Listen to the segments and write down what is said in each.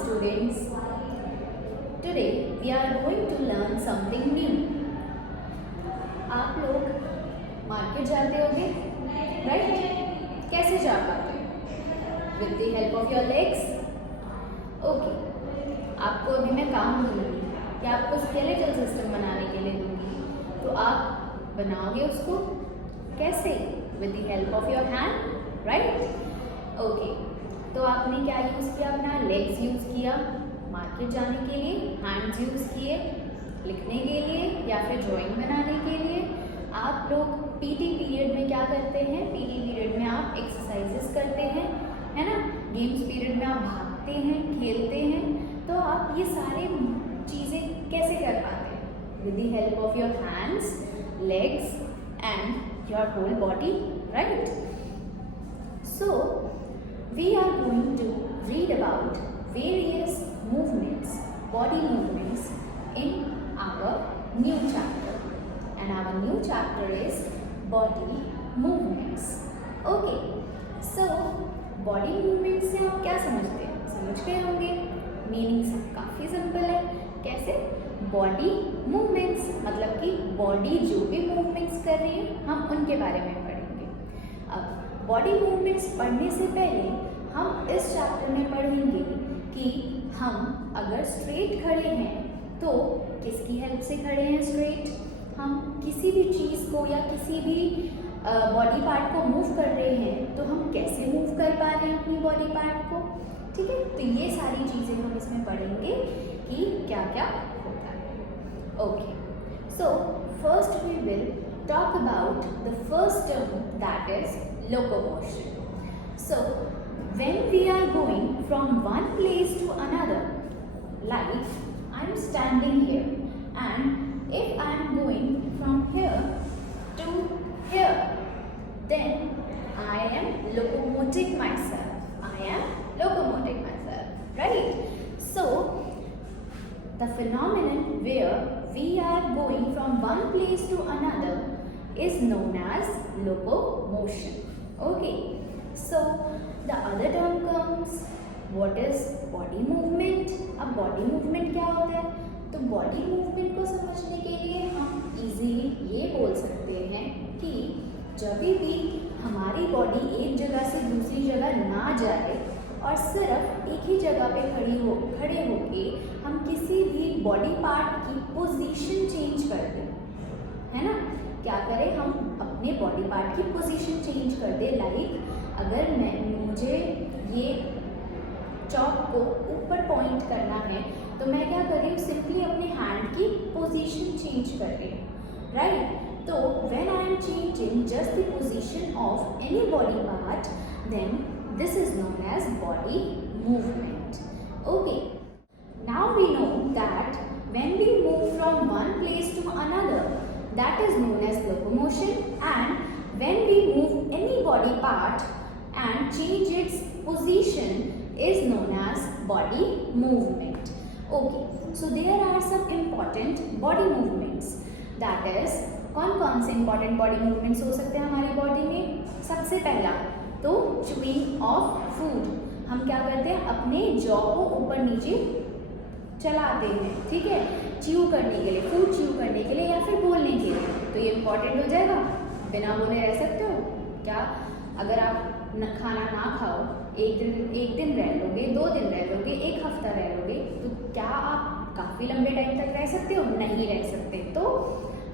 students. Today we are going to learn something new. आप लोग market जाते होंगे, राइट? कैसे जा पाते हो? With the help of your legs. Okay, आपको अभी मैं काम दूंगी कि आपको स्केलेटल सिस्टम बनाने के लिए दूंगी, तो आप बनाओगे उसको कैसे? With the help of your hand, right? Okay, तो आपने क्या यूज़ किया? अपना लेग्स यूज़ किया मार्केट जाने के लिए, हैंड्स यूज़ किए लिखने के लिए या फिर ड्राइंग बनाने के लिए. आप लोग पीटी पीरियड में क्या करते हैं? पीटी पीरियड में आप एक्सरसाइजेस करते हैं, है ना? गेम्स पीरियड में आप भागते हैं, खेलते हैं. तो आप ये सारे चीज़ें कैसे कर पाते हैं? With the help of your hands, legs and your whole body, right? So, we are going to read about various movements, body movements in our new chapter. And our new chapter is body movements. Okay, so body movements से आप क्या समझते हैं? समझ गए होंगे. Meaning काफ़ी simple है. कैसे? बॉडी मूवमेंट्स मतलब कि बॉडी जो भी मूवमेंट्स कर रही है हम उनके बारे में पढ़ेंगे. अब बॉडी मूवमेंट्स पढ़ने से पहले हम इस चैप्टर में पढ़ेंगे कि हम अगर स्ट्रेट खड़े हैं तो किसकी हेल्प से खड़े हैं स्ट्रेट? हम किसी भी चीज़ को या किसी भी बॉडी पार्ट को मूव कर रहे हैं तो हम कैसे मूव कर पा रहे हैं अपनी बॉडी पार्ट को. ठीक है, तो ये सारी चीज़ें हम इसमें पढ़ेंगे कि क्या क्या होता है. Okay, so first we will talk about the first term, that is locomotion. So when we are going from one place to another, like I am standing here and if I am going from here to here, then I am locomoting myself, right? So the phenomenon where we are going from one place to another is known as locomotion. Okay, so the other term comes, what is body movement? अब body movement क्या होता है? तो body movement को समझने के लिए हम easily ये बोल सकते हैं कि जब भी हमारी बॉडी एक जगह से दूसरी जगह ना जाए और सिर्फ एक ही जगह पे खड़े होके हम किसी भी बॉडी पार्ट की पोजीशन चेंज कर दें, है ना? क्या करें? हम अपने बॉडी पार्ट की पोजीशन चेंज कर दें. लाइक अगर मुझे ये चॉक को ऊपर पॉइंट करना है तो मैं क्या कर रही हूँ? सिंपली अपने हैंड की पोजीशन चेंज कर रही हूँ, राइट? तो when I am changing just the position of any body part, then this is known as body movement. Okay, now we know that when we move from one place to another, that is known as locomotion, and when we move any body part and change its position is known as body movement. Okay, so there are some important body movements. That is, कौन से important body movements हो सकते हैं हमारी body में? सबसे पहला तो च्यूइंग ऑफ फूड. हम क्या करते हैं? अपने जॉ को ऊपर नीचे चलाते हैं, ठीक है, च्यू करने के लिए, फूड च्यू करने के लिए या फिर बोलने के लिए. तो ये इम्पॉर्टेंट हो जाएगा. बिना बोले रह सकते हो क्या? अगर आप खाना ना खाओ, एक दिन रह लोगे, 2 दिन रह लोगे, 1 हफ्ता रह लोगे, तो क्या आप काफ़ी लंबे टाइम तक रह सकते हो? नहीं रह सकते.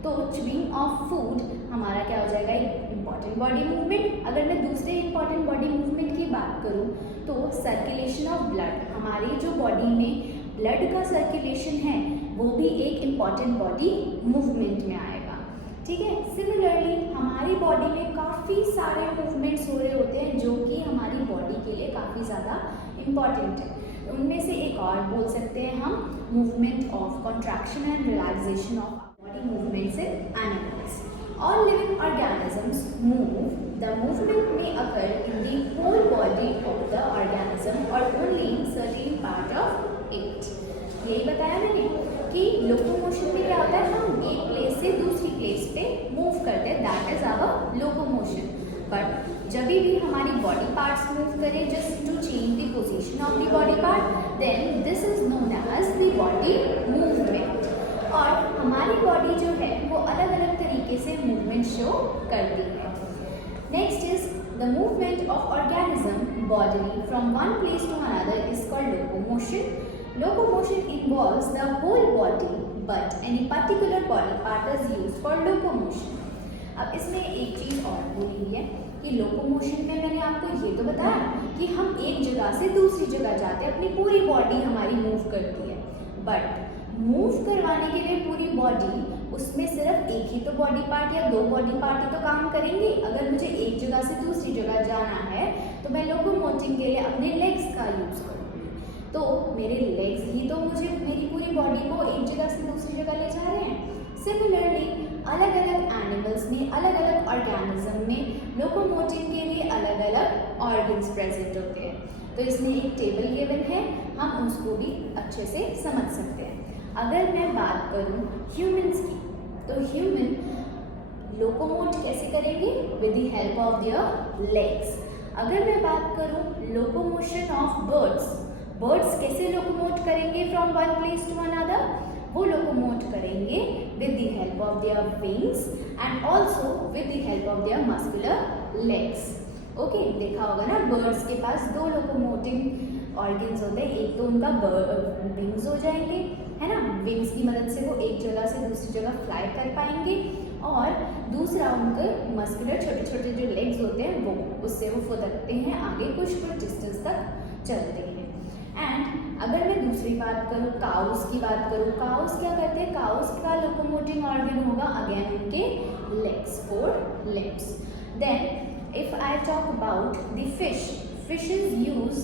तो च्यूइंग ऑफ फूड हमारा क्या हो जाएगा? एक इम्पॉर्टेंट बॉडी मूवमेंट. अगर मैं दूसरे इम्पॉर्टेंट बॉडी मूवमेंट की बात करूँ तो सर्कुलेशन ऑफ ब्लड. हमारी जो बॉडी में ब्लड का सर्कुलेशन है वो भी एक इम्पॉर्टेंट बॉडी मूवमेंट में आएगा. ठीक है, सिमिलरली हमारी बॉडी में काफ़ी सारे मूवमेंट्स हो रहे होते हैं जो कि हमारी बॉडी के लिए काफ़ी ज़्यादा इम्पॉर्टेंट है. उनमें से एक और बोल सकते हैं हम movement of contraction and relaxation of movements in animals. All living organisms move. The movement may occur in the whole body of the organism or only in certain part of it. यही बताया मैंने कि locomotion में क्या होता है? हम एक प्लेस से दूसरी प्लेस पे मूव करते हैं, that is our locomotion. But जब भी हमारी बॉडी पार्ट्स मूव करें just to change the position of the body part, then this is known as the body movement. और हमारी बॉडी जो है वो अलग अलग तरीके से मूवमेंट शो करती है. Next is the movement of organism bodily from one place to another is called locomotion. Locomotion involves the whole body but any particular body part is used for locomotion. अब इसमें एक चीज़ और बोली है कि locomotion में मैंने आपको ये तो बताया कि हम एक जगह से दूसरी जगह जाते हैं, अपनी पूरी बॉडी हमारी मूव करती है. बट मूव करवाने के लिए पूरी बॉडी, उसमें सिर्फ एक ही तो बॉडी पार्ट या दो बॉडी पार्ट ही तो काम करेंगे. अगर मुझे एक जगह से दूसरी जगह जाना है तो मैं लोकोमोटिंग के लिए अपने लेग्स का यूज़ करूँगी. तो मेरे लेग्स ही तो मुझे मेरी पूरी बॉडी को एक जगह से दूसरी जगह ले जा रहे हैं. सिमिलरली अलग अलग एनिमल्स में, अलग अलग ऑर्गेनिज्म में लोकोमोटिंग के लिए अलग अलग ऑर्गन्स प्रेजेंट होते हैं. तो इसमें एक टेबल गिवन है, हम उसको भी अच्छे से समझ सकते हैं. अगर मैं बात करूं ह्यूमंस की, तो ह्यूमन लोकोमोट कैसे करेंगे? With the help of their legs. अगर मैं बात करूं लोकोमोशन ऑफ बर्ड्स, बर्ड्स कैसे लोकोमोट करेंगे from one place to another? वो लोकोमोट करेंगे with the help of their wings and also with the help of their muscular legs. Okay, देखा होगा ना, बर्ड्स के पास दो लोकोमोटिंग ऑर्गन्स होते हैं. एक तो उनका विंग्स हो जाएंगे, है ना, विंग्स की मदद से वो एक जगह से दूसरी जगह फ्लाई कर पाएंगे, और दूसरा उनके मस्कुलर छोटे छोटे जो लेग्स होते हैं वो, उससे वो फुदकते हैं आगे कुछ डिस्टेंस तक चलते हैं. एंड अगर मैं दूसरी बात करूँ, काउस की बात करूँ, काउस क्या करते हैं? काउस का लोकोमोटिंग ऑर्गन होगा अगेन उनके legs, 4 limbs. Then if I talk about the fish, fishes use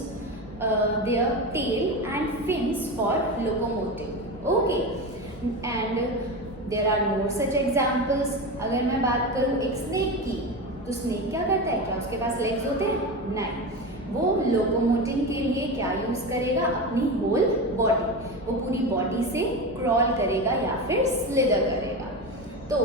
their tail and fins for locomoting. Okay, and there are more such examples. अगर मैं बात करूँ एक स्नेक की, तो स्नेक क्या करता है? क्या उसके पास लेग्स होते हैं? नहीं. वो लोकोमोटिंग के लिए क्या यूज़ करेगा? अपनी होल बॉडी. वो पूरी बॉडी से क्रॉल करेगा या फिर स्लिदर करेगा. तो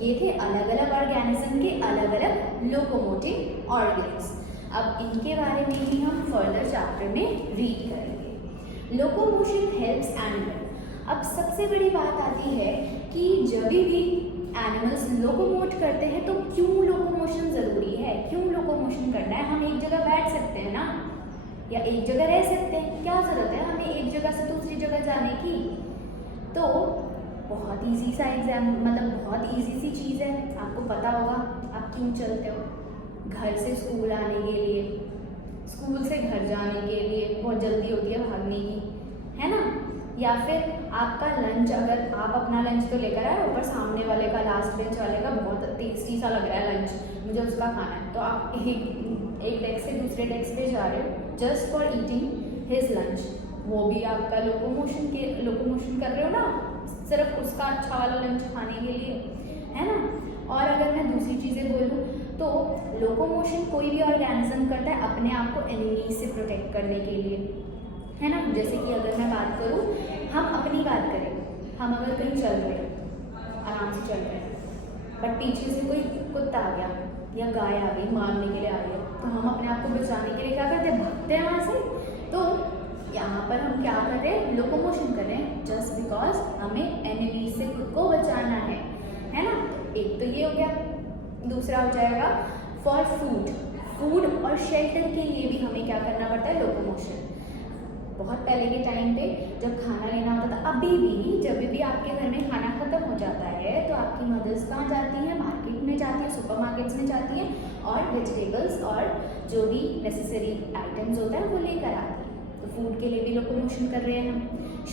ये थे अलग अलग ऑर्गेनिज्म के अलग अलग लोकोमोटिव ऑर्गन्स. अब इनके बारे में ही हम फर्दर चैप्टर में रीड करेंगे. Locomotion helps animal. अब सबसे बड़ी बात आती है कि जब भी एनिमल्स लोकोमोट करते हैं तो क्यों लोकोमोशन ज़रूरी है? क्यों लोकोमोशन करना है? हम एक जगह बैठ सकते हैं ना, या एक जगह रह सकते हैं. क्या ज़रूरत है हमें एक जगह से दूसरी जगह जाने की? तो बहुत इजी सा मतलब बहुत इजी सी चीज़ है. आपको पता होगा आप क्यों चलते हो. घर से स्कूल आने के लिए, स्कूल से घर जाने के लिए बहुत जल्दी होती है भागने की, है ना. या फिर आपका लंच, अगर आप अपना लंच तो लेकर आए, ऊपर सामने वाले का, लास्ट बेंच वाले का बहुत टेस्टी सा लग रहा है लंच, मुझे उसका खाना है, तो आप एक डेस्क से दूसरे डेस्क पे जा रहे हो just for eating his lunch. वो भी आपका लोकोमोशन कर रहे हो ना, सिर्फ उसका अच्छा वाला लंच खाने के लिए, है ना. और अगर मैं दूसरी चीज़ें बोलूँ तो लोकोमोशन कोई भी ऑर्गेनिज्म करता है अपने आप को एनिमीज से प्रोटेक्ट करने के लिए, है ना. जैसे कि अगर मैं बात करूँ, हम अपनी बात करें, हम अगर कहीं चल रहे हैं, आराम से चल रहे हैं, बट पीछे से कोई कुत्ता आ गया या गाय आ गई, मारने के लिए आ गई, तो हम अपने आप को बचाने के लिए क्या करते हैं? भागते हैं वहाँ से. तो यहाँ पर हम क्या कर रहे हैं? लोकोमोशन कर रहे हैं, जस्ट बिकॉज हमें एनिमी से खुद को बचाना है ना. एक तो ये हो गया. दूसरा हो जाएगा फॉर फूड और शेल्टर के लिए भी हमें क्या करना पड़ता है? लोकोमोशन. बहुत पहले के टाइम पे जब खाना लेना होता था, अभी भी जब भी आपके घर में खाना खत्म हो जाता है तो आपकी मदर्स कहाँ जाती हैं? मार्केट में जाती हैं, सुपर मार्केट्स में जाती हैं, और वेजिटेबल्स और जो भी नेसेसरी आइटम्स होता है वो लेकर आती हैं. तो फूड के लिए भी लोकोमोशन कर रहे हैं हम.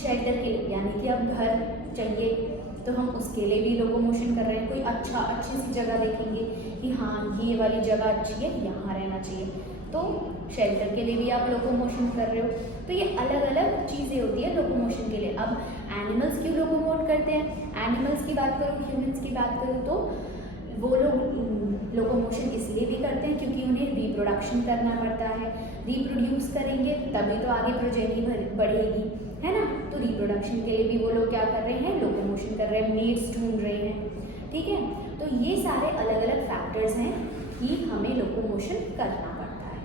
शेल्टर के लिए, यानी कि अब घर चाहिए तो हम उसके लिए भी लोकोमोशन कर रहे हैं. कोई अच्छी सी जगह देखेंगे कि हाँ ये वाली जगह अच्छी है, यहाँ रहना चाहिए, तो शेल्टर के लिए भी आप लोकोमोशन कर रहे हो. तो ये अलग अलग चीज़ें होती है लोकोमोशन के लिए. अब एनिमल्स क्यों लोकोमोट करते हैं? एनिमल्स की बात करूँ, ह्यूमंस की बात करूँ, तो वो लोग लोकोमोशन इसलिए भी करते हैं क्योंकि उन्हें रिप्रोडक्शन करना पड़ता है. रिप्रोड्यूस करेंगे तभी तो आगे प्रोजेनी बढ़ेगी, है ना. तो रिप्रोडक्शन के लिए भी वो लोग क्या कर रहे हैं? लोकोमोशन कर रहे हैं, मेट्स ढूंढ रहे हैं. ठीक है, तो ये सारे अलग अलग फैक्टर्स हैं कि हमें लोकोमोशन करना पड़ता है.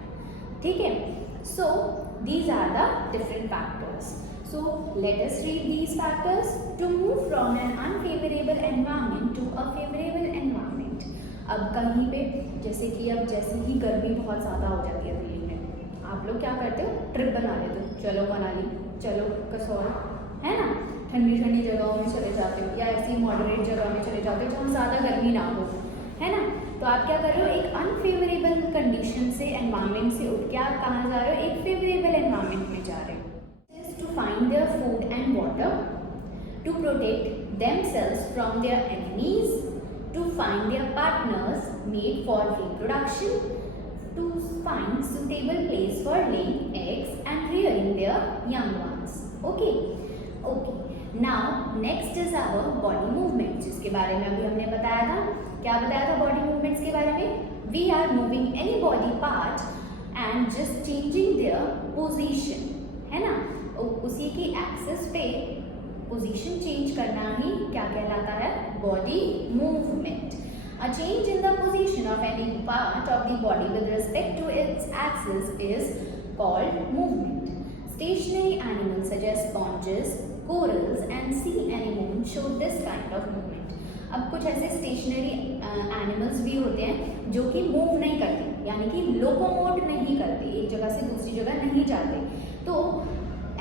ठीक है। So these are the different factors. So let us read these factors to move from an unfavorable environment to a favorable environment. अब कहीं पे जैसे कि अब जैसे ही गर्मी बहुत ज़्यादा हो जाती है दिल्ली में, आप लोग क्या करते हो, ट्रिप बना लेते हो, चलो मनाली, चलो कसौल, है ना, ठंडी ठंडी जगहों में चले जाते हो, या ऐसी मॉडरेट जगह में चले जाते हो जहाँ ज़्यादा गर्मी ना हो, है ना। तो आप क्या कर रहे हो, एक अनफेवरेबल कंडीशन से, एनवायरमेंट से उठ के आप कहाँ जा रहे हो, एक फेवरेबल एनवायरमेंट में जा रहे हो. To find their food and water, to protect themselves from their enemies, to find their partners made for reproduction, to find suitable place for laying eggs and rearing their young ones. Okay. Now next is our body movements, जिसके बारे में अभी हमने बताया था. क्या बताया था body movements के बारे में? We are moving any body part and just changing their position, है ना. उसी की एक्सिस पे पोजीशन चेंज करना ही क्या कहलाता है, body movement. A change in the position of any part of the body with respect to its axis is called movement. Stationary animals such as sponges, corals and sea anemone show this kind of movement. अब कुछ ऐसे stationery animals भी होते हैं जो कि move नहीं करते, यानी कि लोकोमोट नहीं करते, एक जगह से दूसरी जगह नहीं जाते. तो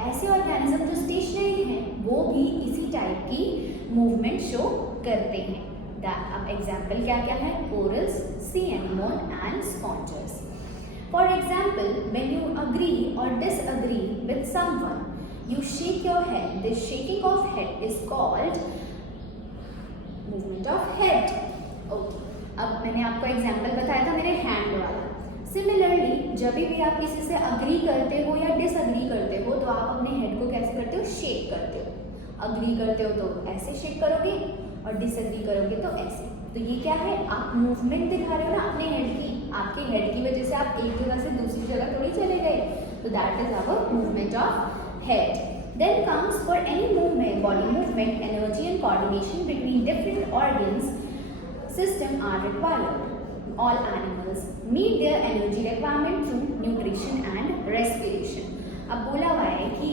ऐसे ऑर्गेनिज्म जो स्टेशनरी हैं वो भी इसी टाइप की मूवमेंट शो करते हैं. अब एग्जाम्पल क्या क्या है, corals, sea anemone and sponges. For example, when you agree और disagree with someone, you shake your head. This shaking of head is called movement of head. Okay, अब मैंने आपको एग्जाम्पल बताया था मेरे हैंड वाला. सिमिलरली जब भी आप किसी से अग्री करते हो या डिसअग्री करते हो तो आप अपने हेड को कैसे करते हो, शेक करते हो. अग्री करते हो तो ऐसे शेक करोगे और डिसअग्री करोगे तो ऐसे. तो ये क्या है, आप मूवमेंट दिखा रहे हो ना अपने हेड की. आपके हेड की वजह से आप एक जगह से दूसरी जगह थोड़ी चले गए. तो that is our movement of head. Then comes for any movement, body movement, energy and coordination between different organs system are required. All animals meet their energy requirement through nutrition and respiration. अब बोला हुआ है कि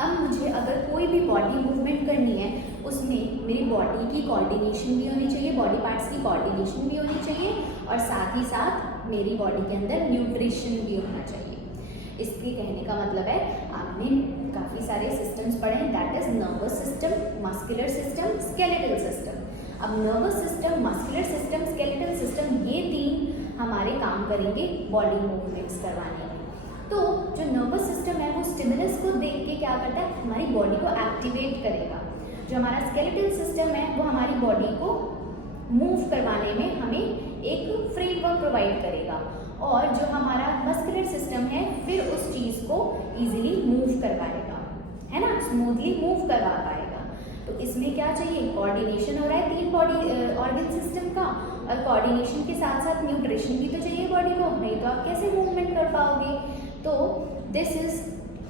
अब मुझे अगर कोई भी बॉडी मूवमेंट करनी है उसमें मेरी बॉडी की कोऑर्डिनेशन भी होनी चाहिए, बॉडी पार्ट्स की कोऑर्डिनेशन भी होनी चाहिए और साथ ही साथ मेरी बॉडी के अंदर न्यूट्रिशन भी होना चाहिए. इसके कहने का मतलब है आपने काफ़ी सारे सिस्टम्स पढ़े हैं, that is nervous system, muscular system, skeletal system. अब nervous system, muscular system, skeletal system, ये तीन हमारे काम करेंगे बॉडी मूवमेंट्स करवाने में. तो जो नर्वस सिस्टम है वो स्टिमुलस को देख के क्या करता है, हमारी बॉडी को एक्टिवेट करेगा. जो हमारा स्केलेटल सिस्टम है वो हमारी बॉडी को मूव करवाने में हमें एक फ्रेमवर्क प्रोवाइड करेगा और जो हमारा मस्कुलर सिस्टम है फिर उस चीज़ को इजीली मूव करवाएगा, है ना, स्मूथली मूव करवा पाएगा. तो इसमें क्या चाहिए, कोऑर्डिनेशन हो रहा है तीन बॉडी ऑर्गन सिस्टम का और कोऑर्डिनेशन के साथ साथ न्यूट्रिशन भी तो चाहिए बॉडी को, नहीं तो आप कैसे मूवमेंट कर पाओगे. तो this is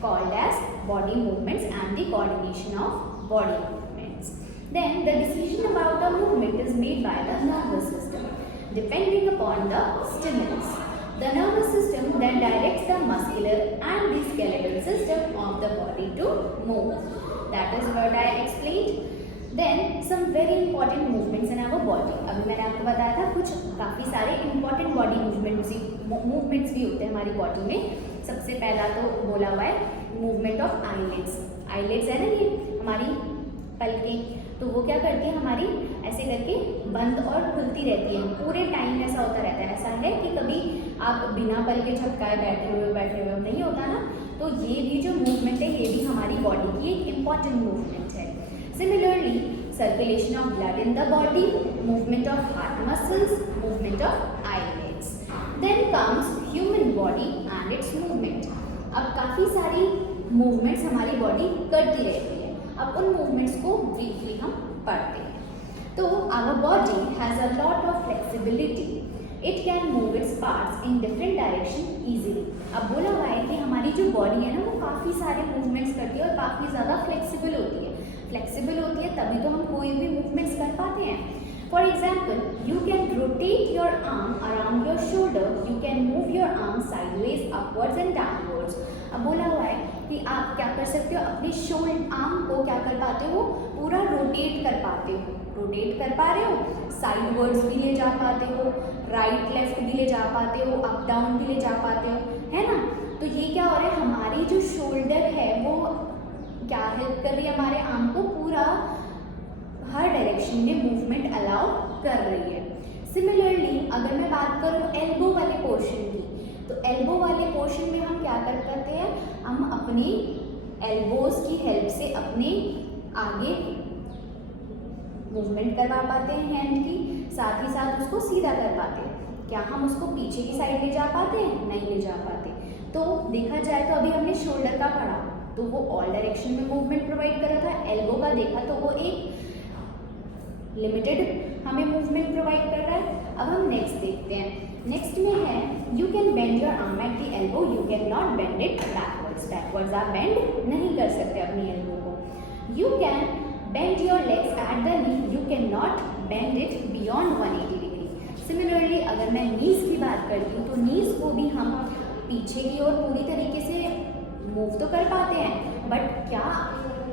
called as body movements and the coordination of body movements. Then the decision about the movement is made by the nervous system depending upon the stimulus. The nervous system then directs the muscular and the skeletal system of the body to move. That is what I explained. Then some very important movements in our body. अभी मैंने आपको बताया था कुछ काफ़ी सारे important body movements भी होते हैं हमारी बॉडी में. सबसे पहला तो बोला हुआ है movement of eyelids. eyelids है ना, ये हमारी पलकें, तो वो क्या करती है हमारी ऐसे करके बंद और खुलती रहती है पूरे टाइम. ऐसा होता रहता है, ऐसा है कि कभी आप बिना पल के झपकाए बैठे हुए नहीं होता ना. तो ये भी जो मूवमेंट है ये भी हमारी बॉडी की एक इम्पॉर्टेंट मूवमेंट है. Similarly circulation of blood in the body, movement of heart muscles, movement of eyelids. Then comes human body and its movement. अब काफ़ी सारी मूवमेंट्स हमारी बॉडी करती रहती है. अब उन मूवमेंट्स को ब्रीफली हम पढ़ते हैं. तो our body has a lot of flexibility. It can move its parts in different direction easily. अब बोला हुआ है कि हमारी जो बॉडी है ना वो काफ़ी सारे मूवमेंट्स करती है और काफ़ी ज़्यादा फ्लेक्सिबल होती है. फ्लेक्सिबल होती है तभी तो हम कोई भी मूवमेंट्स कर पाते हैं. For example, you can rotate your arm around your shoulder. You can move your arm sideways, upwards and downwards. अब बोला हुआ है कि आप क्या कर सकते हो, अपने आर्म को क्या कर पाते हो, पूरा रोटेट कर पाते हो. रोटेट कर पा रहे हो, साइडवर्ड्स भी ले जा पाते हो, राइट लेफ्ट भी ले जा पाते हो, अप डाउन भी ले जा पाते हो, है ना. तो ये क्या हो रहा है, हमारी जो शोल्डर है वो क्या हेल्प कर रही है, हमारे आर्म को पूरा हर डायरेक्शन में मूवमेंट अलाउ कर रही है. सिमिलरली अगर मैं बात करूँ एल्बो वाले पोर्शन की, तो एल्बो वाले पोर्शन में हम क्या कर पाते हैं, हम अपनी एल्बोज की हेल्प से अपने आगे मूवमेंट करवा पाते हैं हैंड की, साथ ही साथ उसको सीधा कर पाते हैं. क्या हम उसको पीछे की साइड ले जा पाते हैं, नहीं ले जा पाते. तो देखा जाए तो अभी हमने शोल्डर का पढ़ा तो वो ऑल डायरेक्शन में मूवमेंट प्रोवाइड कर रहा था. एल्बो का देखा तो वो एक लिमिटेड हमें मूवमेंट प्रोवाइड कर रहा है. अब हम नेक्स्ट देखते हैं. नेक्स्ट में है you can bend your arm at the elbow, you can not bend it backwards. Backwards आप बेंड नहीं कर सकते अपनी एल्बो को. You can bend your legs at the knee, you can not bend it beyond 180 degree. Similarly अगर मैं नीज की बात करती हूँ तो नीज को भी हम पीछे की ओर पूरी तरीके से मूव तो कर पाते हैं, बट क्या,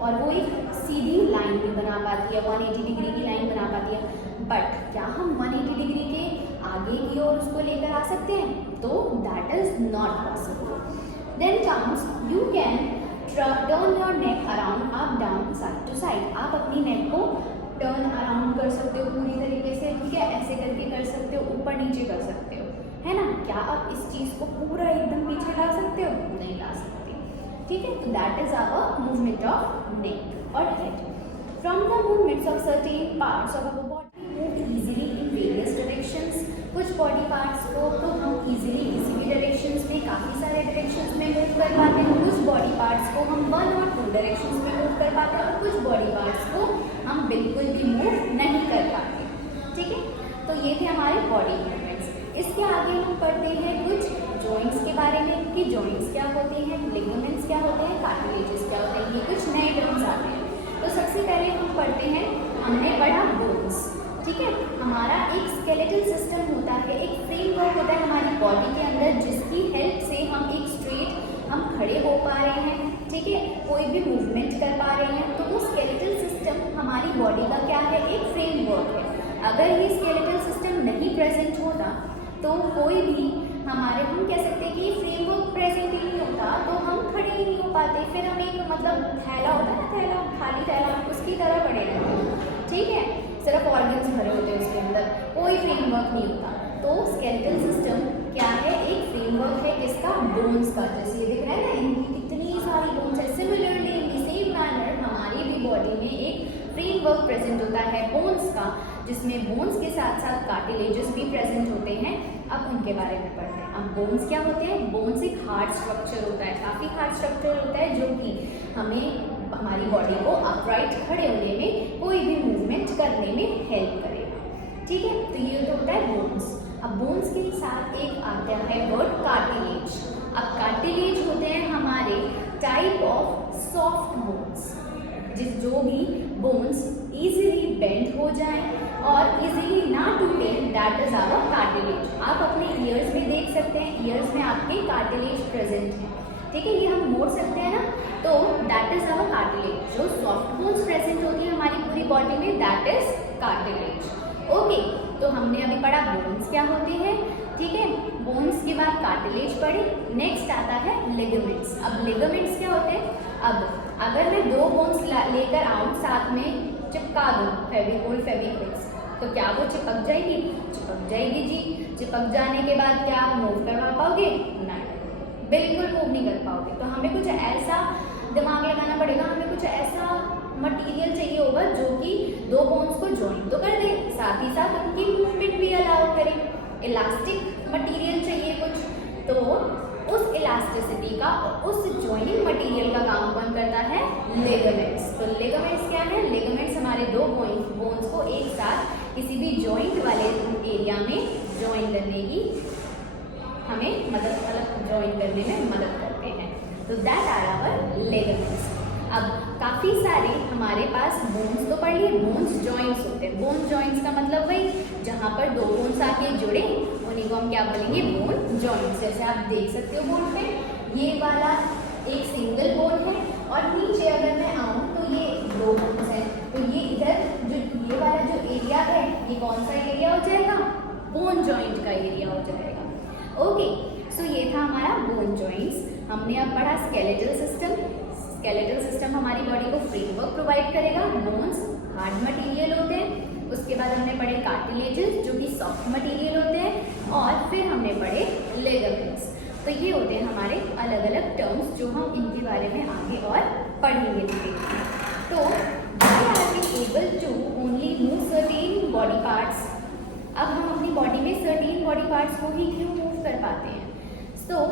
और वो एक सीधी लाइन भी बना पाती है, 180 डिग्री की लाइन बना पाती है, बट क्या हम 180 डिग्री के आगे की ओर उसको लेकर आ सकते हैं, तो that is not possible. Then comes you can turn your neck around, up down, side to side. आप अपनी नेक को टर्न अराउंड कर सकते हो पूरी तरीके से, ठीक है, ऐसे करके कर सकते हो, ऊपर नीचे कर सकते हो, है ना. क्या आप इस चीज़ को पूरा एकदम पीछे ला सकते हो, नहीं ला सकते, ठीक है. तो that is our movement of neck और head. From the movements of certain parts of our body move easily in various directions. कुछ बॉडी पार्ट्स को तो हम इजीली किसी भी डायरेक्शंस में, काफ़ी सारे डायरेक्शंस में मूव कर पाते हैं. कुछ बॉडी पार्ट्स को हम 1 और 2 डायरेक्शंस में मूव कर पाते हैं और कुछ बॉडी पार्ट्स को हम बिल्कुल भी मूव नहीं कर पाते, ठीक है. तो ये थे हमारे बॉडी मूवमेंट्स. इसके आगे हम पढ़ते हैं कुछ जॉइंट्स के बारे में कि जॉइंट्स क्या होते हैं, लिगामेंट्स क्या होते हैं, कार्टिलेजेस क्या होते हैं. ये कुछ नए टर्म्स आते हैं. तो सबसे पहले हम पढ़ते हैं, हमने पढ़ा बोन्स, ठीक है. हमारा एक स्केलेटल सिस्टम होता है, एक फ्रेमवर्क होता है हमारी बॉडी के अंदर, जिसकी हेल्प से हम एक स्ट्रेट हम खड़े हो पा रहे हैं, ठीक है, कोई भी मूवमेंट कर पा रहे हैं. तो वो स्केलेटल सिस्टम हमारी बॉडी का क्या है, एक फ्रेमवर्क है. अगर ये स्केलेटल सिस्टम नहीं प्रेजेंट होता तो कोई भी हमारे, हम कह सकते हैं कि ये फ्रेमवर्क प्रेजेंट ही नहीं होता तो हम खड़े ही नहीं हो पाते. फिर हम एक मतलब थैला होता है ना, थैला, खाली थैला, उसकी तरह पड़े रहते हैं, ठीक है. सिर्फ ऑर्गन्स भरे होते हैं उसके अंदर, कोई फ्रेमवर्क नहीं होता. तो स्केलेटल सिस्टम क्या है, एक फ्रेमवर्क है किसका, बोन्स का. जैसे ये दिख रहा है ना, इनकी कितनी सारी बोन्स है. Similarly in the same manner हमारी भी बॉडी में एक फ्रेमवर्क प्रेजेंट होता है बोन्स का, जिसमें बोन्स के साथ साथ कार्टिलेजेस भी प्रेजेंट होते हैं. अब उनके बारे में पढ़ते हैं. अब बोन्स क्या होते हैं, बोन्स एक हार्ड स्ट्रक्चर होता है, काफ़ी हार्ड स्ट्रक्चर होता है, जो कि हमें हमारी बॉडी को अपराइट खड़े होने में, कोई भी मूवमेंट करने में हेल्प करेगा, ठीक है. तो ये तो होता है बोन्स. अब बोन्स के साथ एक आता है वर्ड कार्टिलेज. अब कार्टिलेज होते हैं हमारे टाइप ऑफ सॉफ्ट बोन्स, जो भी बोन्स इजीली बेंड हो जाए और इजीली ना टूटे, दैट इज आवर कार्टिलेज. आप अपने ईयर्स में देख सकते हैं, ईयर्स में आपके कार्टिलेज प्रेजेंट है, ठीक है. ये हम मोड़ सकते हैं ना, तो दैट इज आवर कार्टिलेज. जो सॉफ्ट बोन्स प्रेजेंट होती है हमारी पूरी बॉडी में, दैट इज कार्टिलेज. ओके, तो हमने अभी पढ़ा बोन्स क्या होते हैं, ठीक है. बोन्स के बाद कार्टिलेज पढ़े. नेक्स्ट आता है लिगामेंट्स. अब लिगामेंट्स क्या होते हैं, अब अगर मैं 2 बोन्स लेकर आऊँ, साथ में चिपका दूँ फेविकोल फेविक्विक्स, तो क्या वो चिपक जाएगी, चिपक जाएगी जी. चिपक जाने के बाद क्या आप मूव करवा पाओगे, नहीं, बिल्कुल मूव नहीं कर पाओगे. तो हमें कुछ ऐसा दिमाग लगाना पड़ेगा, हमें कुछ ऐसा मटेरियल चाहिए होगा जो कि 2 बोन्स को ज्वाइन तो कर दे, साथ ही साथ उनकी मूवमेंट भी अलाउ करे. इलास्टिक मटेरियल चाहिए कुछ, तो उस इलास्टिसिटी का, उस ज्वाइनिंग मटेरियल का काम कौन करता है, लिगामेंट्स. तो लिगामेंट्स क्या है, लिगामेंट्स हमारे 2 बोन्स को एक साथ किसी भी जॉइंट वाले एरिया में ज्वाइन करने की हमें मदद, मतलब ज्वाइन करने में मदद करते हैं. तो दैट आर आवर लिगामेंट्स. अब काफ़ी सारे हमारे पास बोन्स तो पढ़ लिए, बोन्स जॉइंट्स होते हैं। बोन जॉइंट्स का मतलब वही जहाँ पर दो बोन्स आके जुड़े उन्हीं को हम क्या बोलेंगे, बोन जॉइंट्स। जैसे आप देख सकते हो बोर्ड पे, ये वाला एक सिंगल बोन है और नीचे अगर मैं आऊँ तो ये दो बोन्स हैं, तो ये इधर जो ये वाला जो एरिया है ये कौन सा एरिया हो जाएगा, बोन जॉइंट का एरिया हो जाएगा। ओके, सो ये था हमारा बोन जॉइंट्स। हमने अब पढ़ा स्केलेटल सिस्टम। स्केलेटल सिस्टम हमारी बॉडी को फ्रेमवर्क प्रोवाइड करेगा। बोन्स हार्ड मटेरियल होते हैं, उसके बाद हमने पढ़े कार्टिलेजेस जो कि सॉफ्ट मटेरियल होते हैं, और फिर हमने पढ़े लिगामेंट्स। तो ये होते हैं हमारे अलग अलग टर्म्स जो हम इनके बारे में आगे और पढ़ेंगे धीरे धीरे। तो why are we able to only move certain body parts? अब हम अपनी बॉडी में सर्टेन बॉडी पार्ट्स को ही क्यों मूव कर पाते हैं? So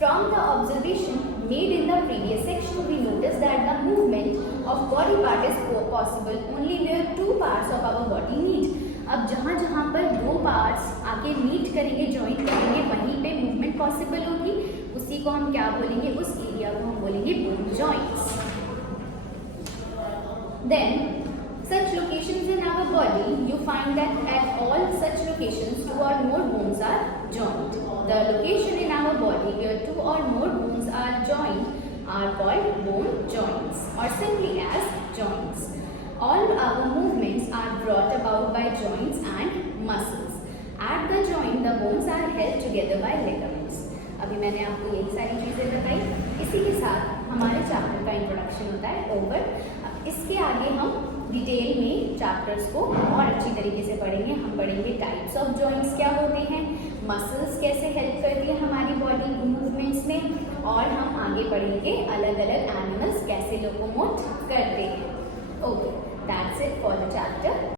from the observation made in the previous section, we noticed that the movement of body part is possible only where two parts of our body meet. अब जहाँ जहाँ पर दो पार्ट्स आके मीट करेंगे, ज्वाइन करेंगे, वहीं पे मूवमेंट पॉसिबल होगी। उसी को हम क्या बोलेंगे, उस एरिया को हम बोलेंगे bone joints. Then such locations in our body, you find that at all such locations 2 or more bones are joined. The location in our body where 2 or more bones are joined are called bone joints or simply as joints. All our movements are brought about by joints and muscles. At the joint, the bones are held together by ligaments. अभी मैंने आपको यही सारी चीज़ें बताई। इसी के साथ हमारे चैप्टर का इंट्रोडक्शन होता है ओवर। इसके आगे हम डिटेल में चैप्टर्स को और अच्छी तरीके से पढ़ेंगे। हम पढ़ेंगे टाइप्स ऑफ जॉइंट्स क्या होते हैं, मसल्स कैसे हेल्प करती है हमारी बॉडी मूवमेंट्स में, और हम आगे पढ़ेंगे अलग अलग एनिमल्स कैसे लोकोमोट करते हैं। Okay, that's it for the chapter.